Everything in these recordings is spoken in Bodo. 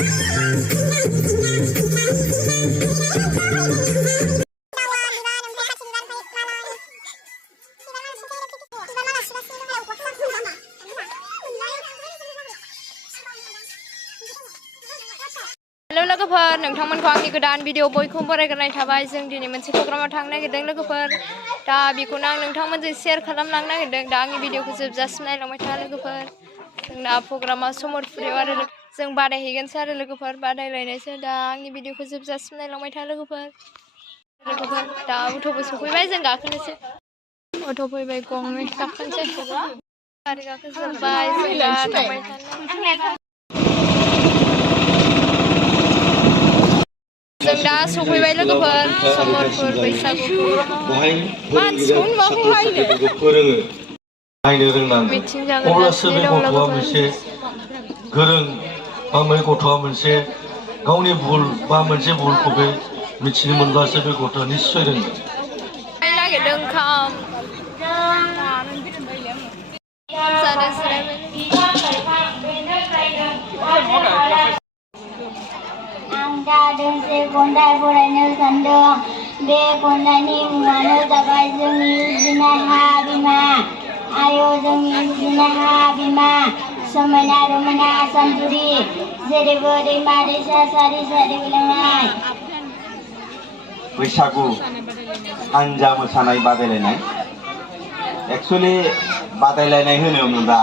Hello लोगोफोर नोंथांमोनखौ आंनि गोदान भिडिअ बयखौबो बरायग्रोनाय थाबाय जों दिनै मोनसे प्रग्रामाव थांनो नागिरदों लोगोफोर दा बेखौनो आं नोंथांमोनजों शेयार खालामलांनो नागिरदों दा आंनि भिडिअखौ जोबजासिम नायलांबाय था लोगोफोर जोंना प्रग्रामा समरफुरियाव आरो जों बादायहैगोनसो आरो लोगोफोर बादायलायनायसो दा आंनि भिडिअखौ जोबजासिम नायलांबाय था लोगोफोर दा अट'बो सफैबाय जों गाखोनोसै अट' फैबाय गंनै गाखोनोसै गारि गाखोजोब्बाय जों दा थांबाय थानो जों दा सफैबाय लोगोफोर समरफुर बैसागु मानसिखौनो नुवाखै फोरोङो नायनो रोंनांगोन अब्लासो बे गथ'आ मोनसे गोरों बा बे गथ'आ मोनसे गावनि भुल बा मोनसे भुलखौ बे मिथिनो मोनब्लासो बे गथ'आ निस्सय रोंगोन नागिरदों ओंखाम जानो आं दा दोंसे खन्थाइ फरायनो सानदों बे खन्थाइनि मुङानो जाबाय जोंनि बिनाहा बिमा आयौ जोंनि बिनाहा बिमा समायना रमायना सानजुरि जेरैबो दैमा दैसा सारि सारि बोलांनाय बैसागु हानजा मोसानाय बादायलायनाय एक्चुअली बादायलायनाय होनोब्ला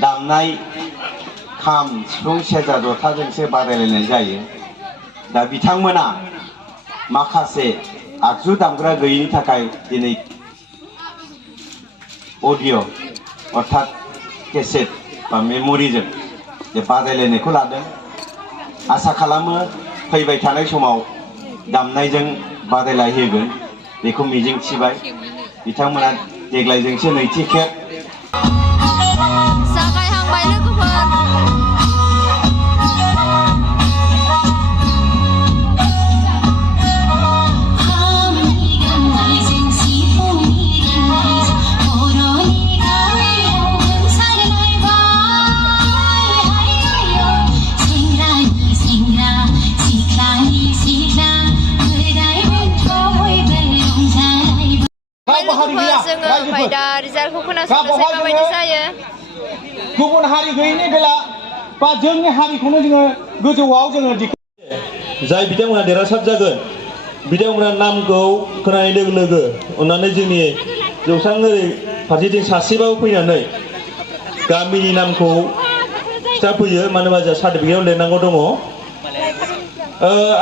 दामनाय खाम सिफुं सेरजा जथाजोंसो बादायलायनाय जायो दा बिथांमोना माखासे आगजु दामग्रा गैयैनि थाखाय दिनै अडिअ अर्थात केसेट बा मेम'रिजों जे बादायलायनायखौ लादों आसा खालामो फैबाय थानाय समाव दामनायजों बादायलायहोगोन बेखौ मिजिंथिबाय बिथांमोना देग्लायजोंसो नैथि खेब जागायहांबाय लोगोफोर जोङो ओमफ्राय दा रिजाल्टखौ खोनासंनोसै माबायदि जायो गुबुन हारि गैयैनि बेला बा जोंनि हारिखौनो जोङो गोजौआव जोङो जाय बिथांमोना देरहासार जागोन बिथांमोना नामखौ खोनानाय लोगो लोगो अननानै जोंनि जौस्रां ओरै फारसेथिं सासेबाबो फैनानै गामिनि नामखौ खिथाफैयो मानो होनबा जोंहा सार्टिफिकेटआव लिरनांगौ दङ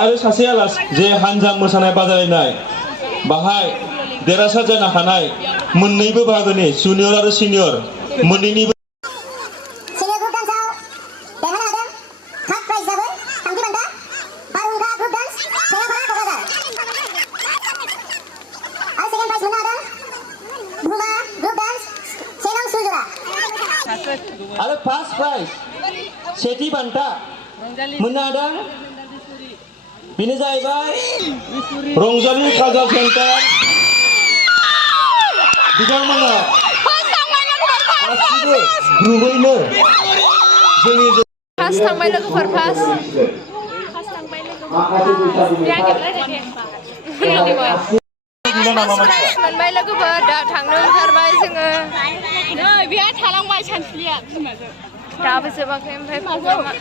आरो सासे आलासि जे हानजा मोसानाय बादायलायनाय बाहाय देरहासार जानो हानाय मोननैबो बाहागोनि जुनियर आरो सिनियर मोननैनिबो आरो फार्स्ट प्राइज सेथि बान्था मोननो हादों बेनो जाहैबाय रंजालि कालचार सेन्टार बिथांमोना गासिबो ग्रुपैनो जोंनि फार्स्ट थांबाय लोगोफोर फार्स्ट मोनबाय लोगोफोर दा थांनो ओंखारबाय जोङो नै बेहा थालांबाय सानसुलिया दाबो जोबाखै ओमफ्राय प्रग्रामा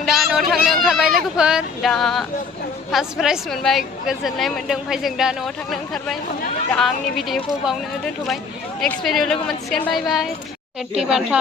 दा न'आव थांनो ओंखारबाय लोगोफोर दा फार्स्ट प्राइज मोनबाय गोजोननाय मोन्दों ओमफ्राय जों दा न'आव थांनो ओंखारबाय दा आंनि भिडिअखौ बावनो दोनथ'बाय नेक्स्ट भिडिअ लोगो मोनसिगोन बाय बाय 80 बान्था